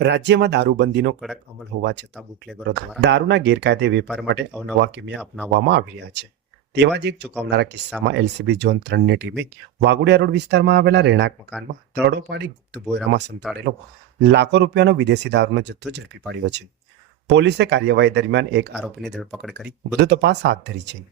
રાજ્યમાં દારૂબંધીનો કડક અમલ હોવા છતાં બુટલેગરો દ્વારા દારૂના ગેરકાયદે વેપાર માટે અવનવા કિમિયા અપનાવવામાં આવી રહ્યા છે. તેવા જ એક ચોંકાવનારા કિસ્સામાં એલસીબી ઝોન 3ની ટીમે વાઘોડિયા રોડ વિસ્તારમાં આવેલા રહેણાંક મકાનમાં દરોડો પાડી ગુપ્ત બોયરામાં સંતાડેલો લાખો રૂપિયાનો વિદેશી દારૂનો જથ્થો ઝડપી પાડ્યો છે. પોલીસે કાર્યવાહી દરમિયાન એક આરોપીની ધરપકડ કરી વધુ તપાસ હાથ ધરી છે.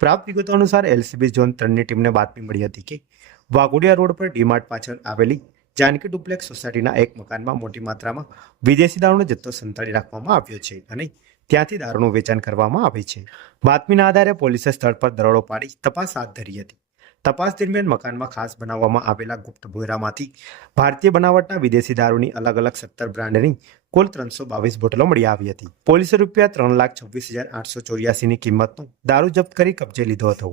પ્રાપ્ત વિગતો અનુસાર એલસીબી ઝોન 3ની ટીમને બાતમી મળી હતી કે વાઘોડિયા રોડ પર ડીમાર્ટ પાછળ આવેલી જાનકી ડુપ્લેક્સ સોસાયટીના એક મકાનમાં મોટી માત્રામાં વિદેશી દારૂનો જથ્થો સંતાડી રાખવામાં આવ્યો છે અને ત્યાંથી દારૂનું વેચાણ કરવામાં આવે છે. બાતમીના આધારે પોલીસે સ્થળ પર દરોડો પાડી તપાસ હાથ ધરી હતી. તપાસ દરમિયાન મકાનમાં ખાસ બનાવવામાં આવેલા ગુપ્ત ભોયરામાંથી ભારતીય બનાવટના વિદેશી દારૂની અલગ અલગ 17 બ્રાન્ડની કુલ 322 બોટલો મળી આવી હતી. પોલીસે રૂપિયા 3,26,884ની કિંમતનો દારૂ જપ્ત કરી કબજે લીધો હતો.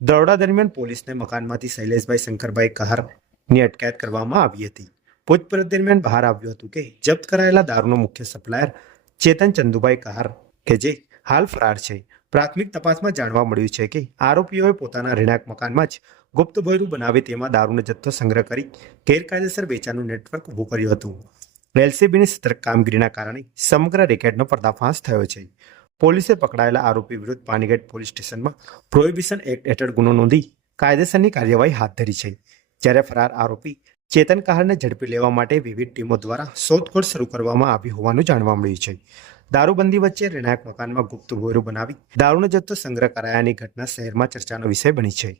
દરોડા દરમિયાન પોલીસને મકાનમાંથી શૈલેષભાઈ શંકરભાઈ કહારની અટકાયત કરવામાં આવી હતી. પૂછપરછ દરમિયાન બહાર આવ્યું હતું કે જપ્ત કરાયેલા દારૂનો મુખ્ય સપ્લાયર ચેતન ચંદુભાઈ કહાર કે જે હાલ ફરાર છે. પ્રાથમિક તપાસમાં જાણવા મળ્યું છે કે આરોપીઓએ પોતાના રહેણાંક મકાનમાં જ ગુપ્ત ભોયરું બનાવી તેમાં દારૂનો જથ્થો સંગ્રહ કરી ગેરકાયદેસર વેચાણનું નેટવર્ક ઊભું કર્યું હતું. એલસીબીની સતર્ક કામગીરીના કારણે સમગ્ર રેકેટનો પર્દાફાશ થયો છે. પોલીસે પકડાયેલા આરોપી વિરુદ્ધ પાનીગેટ પોલીસ સ્ટેશનમાં પ્રોહિબિશન એક્ટ હેઠળ ગુનો નોંધી કાયદેસરની કાર્યવાહી હાથ ધરી છે. જ્યારે ફરાર આરોપી ચેતન કહારને ઝડપી લેવા માટે વિવિધ ટીમો દ્વારા શોધખોળ શરૂ કરવામાં આવી હોવાનું જાણવા મળ્યું છે. દારૂબંધી વચ્ચે રહેણાંક મકાનમાં ગુપ્ત ભોયરું બનાવી દારૂનો જથ્થો સંગ્રહ કરાયાની ઘટના શહેરમાં ચર્ચાનો વિષય બની છે.